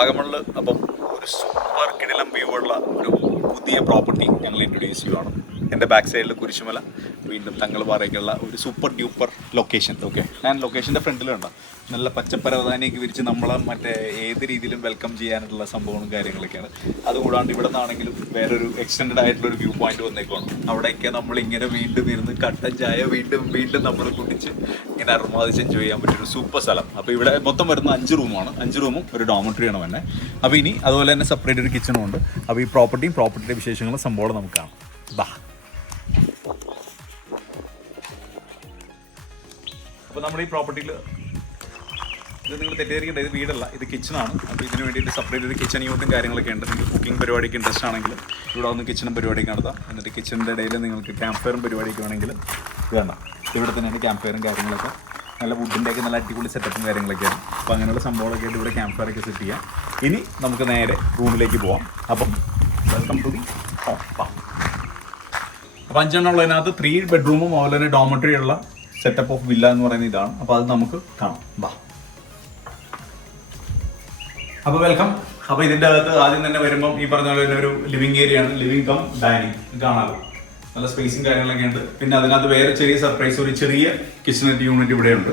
വാഗമണിൽ അപ്പം ഒരു സൂപ്പർ കിടിലം വ്യൂ ഉള്ള ഒരു പുതിയ പ്രോപ്പർട്ടി ഞങ്ങൾ ഇൻട്രൊഡ്യൂസ് ചെയ്യുവാണ്. എൻ്റെ ബാക്ക് സൈഡിൽ കുരിശുമല, വീണ്ടും തങ്ങൾപാറയ്ക്കുള്ള ഒരു സൂപ്പർ ഡ്യൂപ്പർ ലൊക്കേഷൻ. ഓക്കെ, ഞാൻ ലൊക്കേഷൻ്റെ ഫ്രണ്ടിലുണ്ട്. നല്ല പച്ചപ്പരവധാനിയൊക്കെ വിരിച്ച് നമ്മളെ മറ്റേ ഏത് രീതിയിലും വെൽക്കം ചെയ്യാനുള്ള സംഭവങ്ങളും കാര്യങ്ങളൊക്കെയാണ്. അതുകൂടാണ്ട് ഇവിടെ നിന്നാണെങ്കിലും വേറൊരു എക്സ്റ്റെൻഡ് ആയിട്ടുള്ളൊരു വ്യൂ പോയിന്റ് വന്നേക്കുവാണ്. അവിടെയൊക്കെ നമ്മളിങ്ങനെ വീണ്ടും ഇരുന്ന് കട്ടൻ ചായ വീണ്ടും വീണ്ടും നമ്മൾ കുടിച്ച് ഇങ്ങനെ അർമാദിച്ച് എൻജോയ് ചെയ്യാൻ പറ്റിയൊരു സൂപ്പർ സ്ഥലം. അപ്പോൾ ഇവിടെ മൊത്തം വരുന്ന 5 റൂമാണ്. 5 റൂമും ഒരു ഡോമട്രിയാണ് തന്നെ. അപ്പോൾ ഇനി അതുപോലെ തന്നെ സെപ്പറേറ്റ് ഒരു കിച്ചണും ഉണ്ട്. അപ്പോൾ ഈ പ്രോപ്പർട്ടിയുടെ വിശേഷങ്ങളും സംഭവം നമുക്ക് കാണാം. ബാ. അപ്പോൾ നമ്മുടെ ഈ പ്രോപ്പർട്ടിയിൽ ഇത് നിങ്ങൾ തെറ്റിദ്ധരിക്കേണ്ട, ഇത് വീടല്ല, ഇത് കിച്ചണാണ്. അപ്പോൾ ഇതിന് വേണ്ടിയിട്ട് സെപ്പറേറ്റ് ഒരു കിച്ചൺ യൂണിറ്റും കാര്യങ്ങളൊക്കെ ഉണ്ട്. നിങ്ങൾക്ക് കുക്കിംഗ് പരിപാടിക്ക് ഇൻട്രസ്റ്റ് ആണെങ്കിൽ ഇവിടെ വന്ന് കിച്ചണും പരിപാടിയൊക്കെ നടത്താം. എന്നിട്ട് കിച്ചണിൻ്റെ ഇടയിൽ നിങ്ങൾക്ക് ക്യാമ്പ് ഫയറും പരിപാടിയൊക്കെ വേണമെങ്കിൽ വേണ്ട, ഇവിടെ തന്നെയാണ് ക്യാമ്പ് ഫയറും കാര്യങ്ങളൊക്കെ. നല്ല വുഡിൻ്റെയൊക്കെ നല്ല അടിപൊളി സെറ്റപ്പും കാര്യങ്ങളൊക്കെയാണ്. അപ്പോൾ അങ്ങനെയുള്ള സംഭവങ്ങളൊക്കെ ആയിട്ട് ഇവിടെ ക്യാമ്പ് ഫയറൊക്കെ സെറ്റ് ചെയ്യാം. ഇനി നമുക്ക് നേരെ റൂമിലേക്ക് പോവാം. അപ്പം വെൽക്കം ടു ദി ഹോം. അപ്പോൾ 5 എണ്ണം ഉള്ളതിനകത്ത് 3 ബെഡ്റൂമും അതുപോലെ തന്നെ ഡോമട്രി ഉള്ള സെറ്റപ്പ് ഓഫ് വില്ല എന്ന് പറയുന്ന ഇതാണ്. അപ്പോൾ അത് നമുക്ക് കാണാം. ബാ. അപ്പോൾ വെൽക്കം. അപ്പോൾ ഇതിൻ്റെ അകത്ത് ആദ്യം തന്നെ വരുമ്പം ഈ പറഞ്ഞ പോലെ തന്നെ ഒരു ലിവിങ് ഏരിയ ആണ്. ലിവിങ് കം ഡൈനിങ് കാണാമല്ലോ, നല്ല സ്പേസും കാര്യങ്ങളൊക്കെ ഉണ്ട്. പിന്നെ അതിനകത്ത് വേറെ ചെറിയ സർപ്രൈസ്, ഒരു ചെറിയ കിച്ചണറ്റ് യൂണിറ്റ് ഇവിടെ ഉണ്ട്.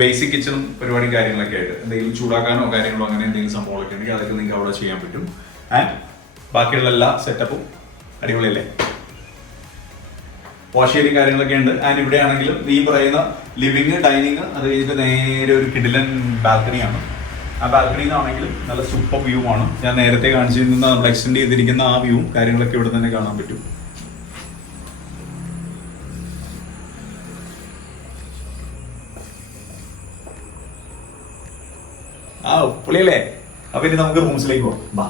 ബേസിക് കിച്ചണും പരിപാടിയും കാര്യങ്ങളൊക്കെ ആയിട്ട് എന്തെങ്കിലും ചൂടാക്കാനോ കാര്യങ്ങളോ അങ്ങനെ എന്തെങ്കിലും സംഭവങ്ങളൊക്കെ ഉണ്ടെങ്കിൽ അതൊക്കെ നിങ്ങൾക്ക് അവിടെ ചെയ്യാൻ പറ്റും. ആൻഡ് ബാക്കിയുള്ള എല്ലാ സെറ്റപ്പും അടിപൊളിയല്ലേ. വാഷ് ഏരിയയും കാര്യങ്ങളൊക്കെ ഉണ്ട്. ആൻഡ് ഇവിടെ ആണെങ്കിലും ഈ പറയുന്ന ലിവിങ് ഡൈനിങ് അത് കഴിഞ്ഞിട്ട് നേരെ ഒരു കിടിലൻ ബാൽക്കണിയാണ്. ആ ബാൽക്കണിയിൽ നിന്നാണെങ്കിലും നല്ല സൂപ്പർ വ്യൂ ആണ്. ഞാൻ നേരത്തെ കാണിച്ചിരുന്ന നമ്മൾ എക്സ്റ്റെൻഡ് ചെയ്തിരിക്കുന്ന ആ വ്യൂവും കാര്യങ്ങളൊക്കെ ഇവിടെ തന്നെ കാണാൻ പറ്റും. ആ പൊളിയല്ലേ. അപ്പൊ ഇനി നമുക്ക് റൂംസിലേക്ക് പോകാം. ബാ.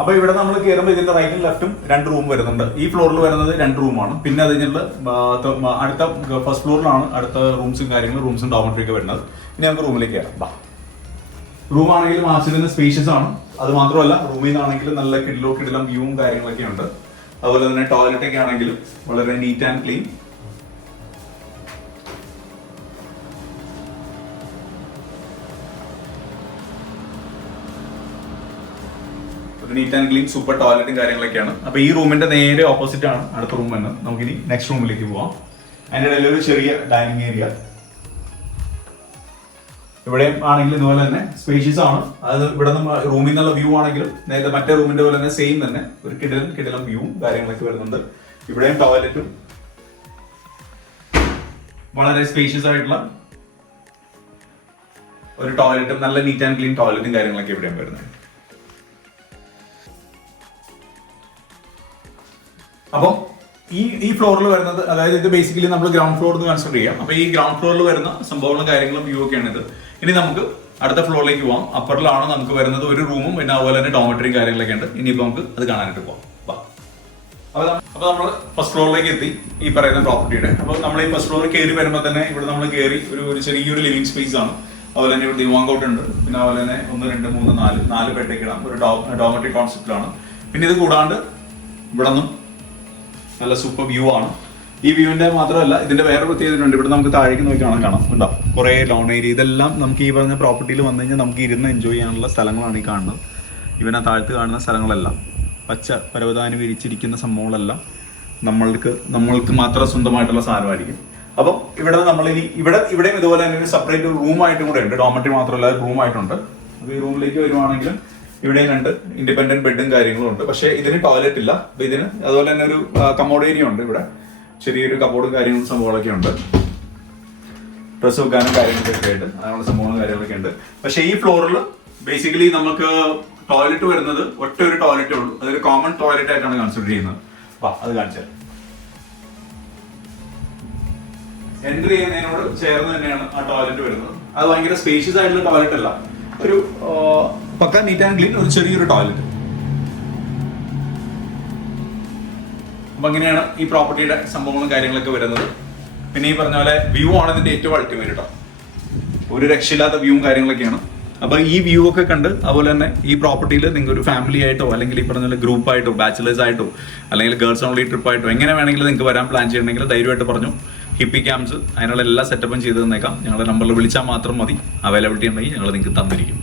അപ്പൊ ഇവിടെ നമ്മൾ കയറുമ്പോൾ ഇതിന്റെ റൈറ്റും ലെഫ്റ്റും 2 റൂം വരുന്നുണ്ട്. ഈ ഫ്ലോറിൽ വരുന്നത് 2 റൂമാണ്. പിന്നെ അത് കഴിഞ്ഞിട്ട് അടുത്ത ഫസ്റ്റ് ഫ്ലോറിലാണ് അടുത്ത റൂംസും ഡോമട്രിയൊക്കെ വരുന്നത്. ഇനി നമുക്ക് റൂമിലേക്ക് കയറാം. ബാ. റൂം ആണെങ്കിലും ആവശ്യത്തിന് സ്പേഷ്യസ് ആണ്. അത് മാത്രമല്ല റൂമിൽ നിന്നാണെങ്കിലും നല്ല കിടിലം വ്യൂവും കാര്യങ്ങളൊക്കെ ഉണ്ട്. അതുപോലെ തന്നെ ടോയ്ലറ്റ് ഒക്കെ ആണെങ്കിലും വളരെ neat and clean. Neat and clean super ടോയ്ലറ്റും കാര്യങ്ങളൊക്കെയാണ്. അപ്പൊ ഈ റൂമിന്റെ നേരെ ഓപ്പോസിറ്റ് ആണ് അടുത്ത റൂം തന്നെ. നമുക്കിനി നെക്സ്റ്റ് റൂമിലേക്ക് പോവാം. അതിൻ്റെ ഇടയിൽ ഒരു ചെറിയ ഡൈനിങ് ഏരിയ. ഇവിടെ ആണെങ്കിലും ഇതുപോലെ തന്നെ സ്പേഷ്യസ് ആണ്. അത് ഇവിടെ നിന്ന് റൂമിൽ നിന്നുള്ള വ്യൂ ആണെങ്കിലും നേരത്തെ മറ്റേ റൂമിന്റെ പോലെ തന്നെ സെയിം തന്നെ ഒരു കിടിലം വ്യൂവും കാര്യങ്ങളൊക്കെ വരുന്നുണ്ട്. ഇവിടെയും ടോയ്ലറ്റും വളരെ സ്പേഷ്യസ് ആയിട്ടുള്ള ഒരു ടോയ്ലറ്റും നല്ല നീറ്റ് ആൻഡ് ക്ലീൻ ടോയ്ലറ്റും കാര്യങ്ങളൊക്കെ ഇവിടെയും വരുന്നത്. അപ്പോൾ ഈ ഫ്ലോറിൽ വരുന്നത്, അതായത് ഇത് ബേസിക്കലി നമ്മൾ ഗ്രൗണ്ട് ഫ്ലോർ എന്ന് കൺസിഡർ ചെയ്യാം. അപ്പോൾ ഈ ഗ്രൗണ്ട് ഫ്ലോറിൽ വരുന്ന സംഭവങ്ങളും കാര്യങ്ങളും വ്യൂ ഒക്കെയാണ് ഇത്. ഇനി നമുക്ക് അടുത്ത ഫ്ലോറിലേക്ക് പോകാം. അപ്പറിലാണ് നമുക്ക് വരുന്നത് ഒരു റൂമും പിന്നെ അതുപോലെ തന്നെ ഡോമട്രിയും കാര്യങ്ങളൊക്കെ ഉണ്ട്. ഇനിയിപ്പോൾ നമുക്ക് അത് കാണാനായിട്ട് പോകാം. അപ്പോൾ നമ്മൾ ഫസ്റ്റ് ഫ്ലോറിലേക്ക് എത്തി ഈ പറയുന്ന പ്രോപ്പർട്ടിയുടെ. അപ്പോൾ നമ്മൾ ഈ ഫസ്റ്റ് ഫ്ലോറിൽ കയറി വരുമ്പോൾ തന്നെ ഇവിടെ നമ്മൾ കയറി ഒരു ചെറിയൊരു ലിവിംഗ് സ്പേസ് ആണ്. അതുപോലെ തന്നെ ഇവിടെ വാങ് ഔട്ട് ഉണ്ട്. പിന്നെ അതുപോലെ തന്നെ 1 2 3 4 ബെഡൊക്കെ ഇടാം. ഒരു ഡോമട്രി കോൺസെപ്റ്റിലാണ്. പിന്നെ ഇത് കൂടാണ്ട് ഇവിടെ നിന്നും നല്ല സൂപ്പർ വ്യൂ ആണ്. ഈ വ്യൂവിന്റെ മാത്രമല്ല ഇതിന്റെ വേറെ പ്രത്യേകതയുണ്ട്. ഇവിടെ നമുക്ക് താഴേക്ക് നോക്കി കാണാം. ഉണ്ടോ കുറേ ലോൺ ഏരിയ. ഇതെല്ലാം നമുക്ക് ഈ പറഞ്ഞ പ്രോപ്പർട്ടിയിൽ വന്നു കഴിഞ്ഞാൽ നമുക്ക് ഇരുന്ന് എൻജോയ് ചെയ്യാനുള്ള സ്ഥലങ്ങളാണ് ഈ കാണുന്നത്. ഇവൻ ആ താഴത്ത് കാണുന്ന സ്ഥലങ്ങളെല്ലാം പച്ച പരവതാനി വിരിച്ചിരിക്കുന്ന സംഭവങ്ങളെല്ലാം നമ്മൾക്ക് മാത്രം സ്വന്തമായിട്ടുള്ള സാധനമായിരിക്കും. അപ്പം ഇവിടെ നമ്മൾ ഇനി ഇവിടെയും ഇതുപോലെ തന്നെ ഒരു സെപ്പറേറ്റ് റൂമായിട്ടും കൂടെ ഉണ്ട്. ഡോമട്രി മാത്രമല്ല റൂമായിട്ടുണ്ട്. അപ്പോൾ ഈ റൂമിലേക്ക് വരുവാണെങ്കിലും ഇവിടെയും 2 ഇൻഡിപെൻഡന്റ് ബെഡും കാര്യങ്ങളും ഉണ്ട്. പക്ഷേ ഇതിന് ടോയ്ലറ്റ് ഇല്ല. അപ്പൊ ഇതിന് അതുപോലെ തന്നെ ഒരു കമോഡ് ഏരിയ ഉണ്ട്. ഇവിടെ ചെറിയൊരു കബോർഡും കാര്യങ്ങളും സംഭവങ്ങളൊക്കെ ഉണ്ട്. ഡ്രസ്സ് വെക്കാനും കാര്യങ്ങളൊക്കെ ആയിട്ട് അങ്ങനെയുള്ള സംഭവങ്ങളും കാര്യങ്ങളൊക്കെ ഉണ്ട്. പക്ഷേ ഈ ഫ്ലോറിൽ ബേസിക്കലി നമുക്ക് ടോയ്ലറ്റ് വരുന്നത് ഒറ്റ ഒരു ടോയ്ലറ്റേ ഉള്ളൂ. അതൊരു കോമൺ ടോയ്ലറ്റ് ആയിട്ടാണ് കൺസിഡർ ചെയ്യുന്നത്. അത് കാണിച്ചാൽ എൻട്രി ചെയ്യുന്നതിനോട് ചേർന്ന് തന്നെയാണ് ആ ടോയ്ലറ്റ് വരുന്നത്. അത് ഭയങ്കര സ്പേഷ്യസ് ആയിട്ടുള്ള ടോയ്ലറ്റ് അല്ല, ഒരു പക്ക നീറ്റ് ആൻഡ് ക്ലീൻ ഒരു ചെറിയൊരു ടോയ്ലറ്റ്. അപ്പൊ അങ്ങനെയാണ് ഈ പ്രോപ്പർട്ടിയുടെ സംഭവങ്ങളും കാര്യങ്ങളൊക്കെ വരുന്നത്. പിന്നെ ഈ പറഞ്ഞ പോലെ വ്യൂ ആണ് ഇതിന്റെ ഏറ്റവും അൾട്ടിമേറ്റ് കേട്ടോ. ഒരു രക്ഷയില്ലാത്ത വ്യൂവും കാര്യങ്ങളൊക്കെയാണ്. അപ്പൊ ഈ വ്യൂ ഒക്കെ കണ്ട് അതുപോലെ തന്നെ ഈ പ്രോപ്പർട്ടിയിൽ നിങ്ങൾ ഒരു ഫാമിലി ആയിട്ടോ അല്ലെങ്കിൽ ഈ പറഞ്ഞ പോലെ ഗ്രൂപ്പ് ആയിട്ടോ ബാച്ചിലേഴ്സ് ആയിട്ടോ അല്ലെങ്കിൽ ഗേൾസ് ഓൺലി ട്രിപ്പ് ആയിട്ടോ എങ്ങനെ വേണമെങ്കിലും നിങ്ങൾക്ക് വരാൻ പ്ലാൻ ചെയ്യണമെങ്കിൽ ധൈര്യമായിട്ട് പറഞ്ഞു. ഹിപ്പി ക്യാമ്പ്സ് അതിനുള്ള എല്ലാ സെറ്റപ്പും ചെയ്ത് തന്നേക്കാം. ഞങ്ങളുടെ നമ്പറിൽ വിളിച്ചാൽ മാത്രം മതി. അവൈലബിലിറ്റി ഉണ്ടെങ്കിൽ ഞങ്ങൾ നിങ്ങൾക്ക് തന്നിരിക്കും.